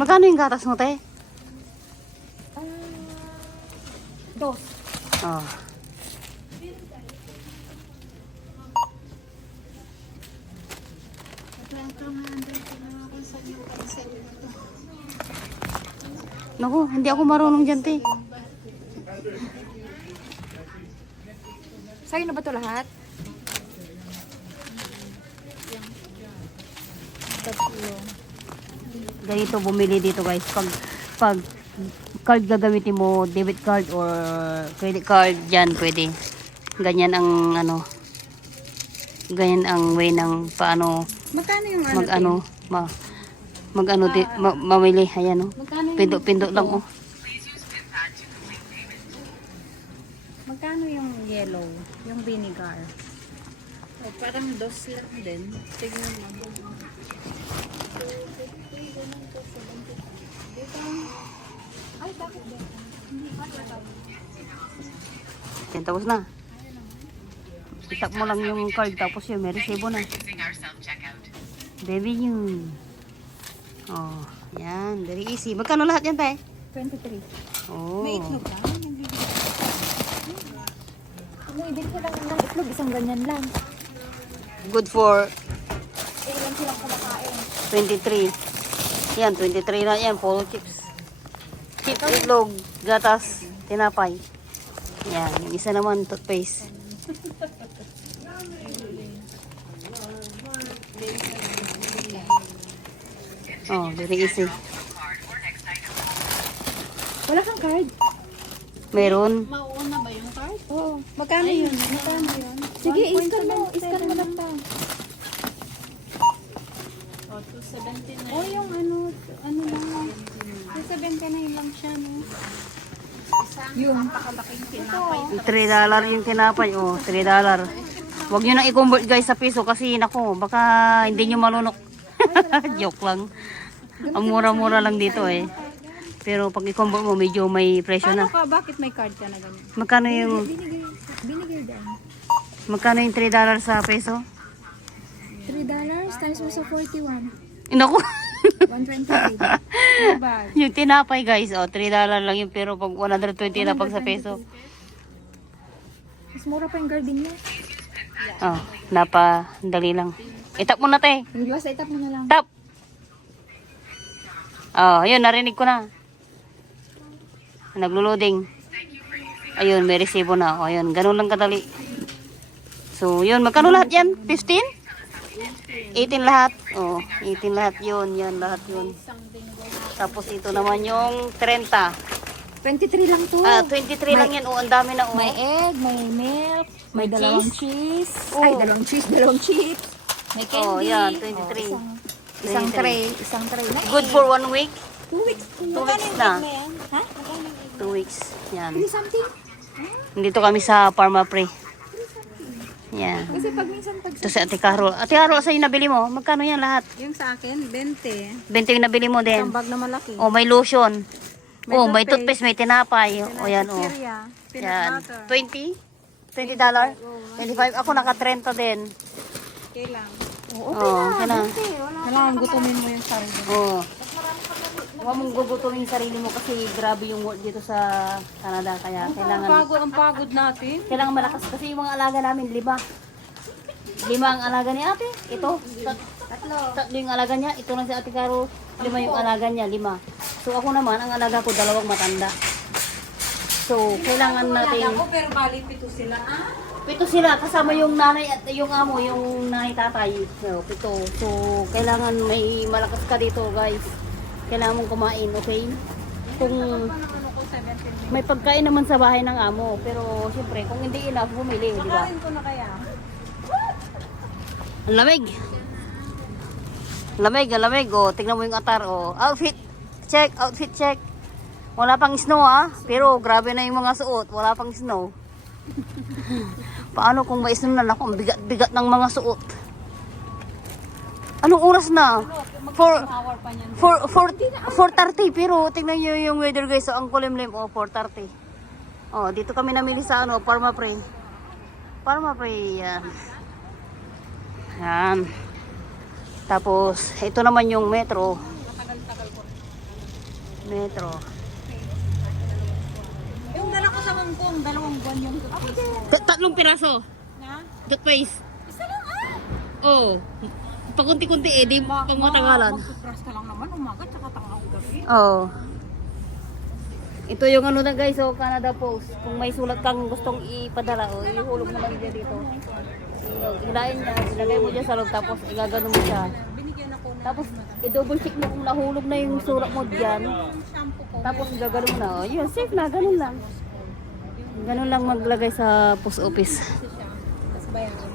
Magkano yung gatas mo, te? Dos. Oh. Naku, hindi ako marunong dyan, te. Sa'yo na ba ito lahat? Tatlo. Ganito bumili dito, guys. Pag card gagamitin mo, debit card or credit card, dyan pwede. Ganyan ang ano, ganyan ang way ng paano Magkano yung ano? mamili. Ayan, oh. Magkano yung Pindot lang, oh. Magkano yung yellow? Yung vinegar? Oh, parang dos lang din. Tignan mo. Ay, bakit din? Hindi pa Yan, tapos na. Itap mo lang yung card, tapos yun, may resibo na. Baby yun. Oh, yan. Very easy. Magkano lahat yan, tay? 23. Oh. May itlog lang? Bumibili ko lang ng itlog, isang ganyan lang. Good for Ilan silang kumakain? 23. Yan, 23 na yan. Polo chips. Chips, itlog, gatas, tinapay. Yan. Yung isa naman, toothpaste. Oh, very easy. Wala kang card? Meron. Mauuna ba yung card? Oo. Magkano yun? Magkano yun? Sige, iscan mo lang pa. O, 270 na. Oh, yung ano lang. 279 lang siya, no? Yung Napakalaking tinapay. $3 yung tinapay. Oh, $3. Huwag nyo nang i-convert guys sa piso kasi nako, baka hindi nyo malunok. Joke lang. Ang mura-mura lang dito eh. Pero pag i-convert mo, medyo may presyo Paano na. ka? Bakit may card ka na ganun? Magkano yung Binigay din. magkano yung $3 sa peso? $3 times mo sa 41. Naku. 123. Diba? Yung tinapay guys, oh, $3 lang yun pero pag 120 na pag sa peso. Mas mura pa yung gardenia. Oh, napadali lang. Itap mo na te. Yung basta itap mo na lang. Tap. Oh, ayun, narinig ko na. Naglo-loading. Ayun, may resibo na. Oh, ayun, ganun lang kadali. So, yun, magkano lahat yan? 15? 18 lahat. Oh, 18 lahat yun. Yan, lahat yun. Tapos ito naman yung 30. 23 lang to. 23 lang yan. Oh, ang dami na. Oh. May egg, may milk, may May dalawang cheese. cheese. Oh. Ay, dalawang cheese, dalawang chips. May candy. Oh, yan, 23. Isang 23. tray, isang tray. Good for 1 week. 2 weeks. 2 weeks na. Ha? 2 weeks. Yan. 3 something? Nandito kami sa Parma Pre. Yan. Kasi pag minsan Ito si Ate Carol. Ate Carol, sa'yo nabili mo? Magkano yan lahat? yung sa akin, 20. 20 yung nabili mo din. Isang bag na malaki. Oh, may lotion. May Oh, may toothpaste. toothpaste, may tinapay. Oh, yan, oh. Pizzeria, peanut Yan. butter. 20? $20? 25? Ako naka-30 din. Kailang. Oh, okay na. Kailangan gutumin mo yung sarili. Oh. Huwag mong gugutumin yung sarili mo kasi grabe yung work dito sa Canada. Kaya kailangan Ang pagod natin. kailangan malakas kasi yung mga alaga namin, 5. 5 ang alaga ni ate. Ito, tatlo yung alaga niya. Ito lang si Ate Caro, 5 yung alaga niya, 5. So ako naman, ang alaga ko 2 matanda. So, kailangan natin... pero bali 7 sila. 7 sila, kasama yung nanay at yung amo, yung nanay tatay. So, 7. So, kailangan may malakas ka dito, guys. Kailangan mong kumain, okay? Kung may pagkain naman sa bahay ng amo, pero siyempre, kung hindi enough, bumili, di ba? Kain ko na kaya. Ang lamig. Lamig, ang lamig. Oh, tingnan mo yung atar. Oh, outfit check, outfit check. Wala pang snow pero grabe na yung mga suot. Wala pang snow. Paano kung may snow na? Naku, ang bigat-bigat ng mga suot. Anong oras na? 4:30 pero tingnan nyo yung weather guys. So, ang kulimlim. Oh, 4:30. Oh, dito kami namili sa Parma Pre. Parma Pre, yan. Yan. Tapos, ito naman yung metro. Metro. Yung dala ko sa Hong Kong, 2 buwan yung toothpaste ko. Tatlong piraso. Na? Toothpaste. Isa lang Oo. Pakunti-kunti eh, di pang matagalan. Mag-toothbrush ka lang naman, umaga, tsaka tanghali gabi. Oo. Ito yung ano na guys, so Canada Post. Kung may sulat kang gustong ipadala, o ihulog mo lang dyan dito. Ilain niya, ilagay mo dyan sa loob, tapos igagano mo siya. Binigyan ako ng Tapos i-double check mo kung nahulog na yung sulat mo dyan. shampoo ko. Tapos gagano mo na, oh, yun, safe na, ganun lang. Ganun lang maglagay sa post office. Tapos bayaran.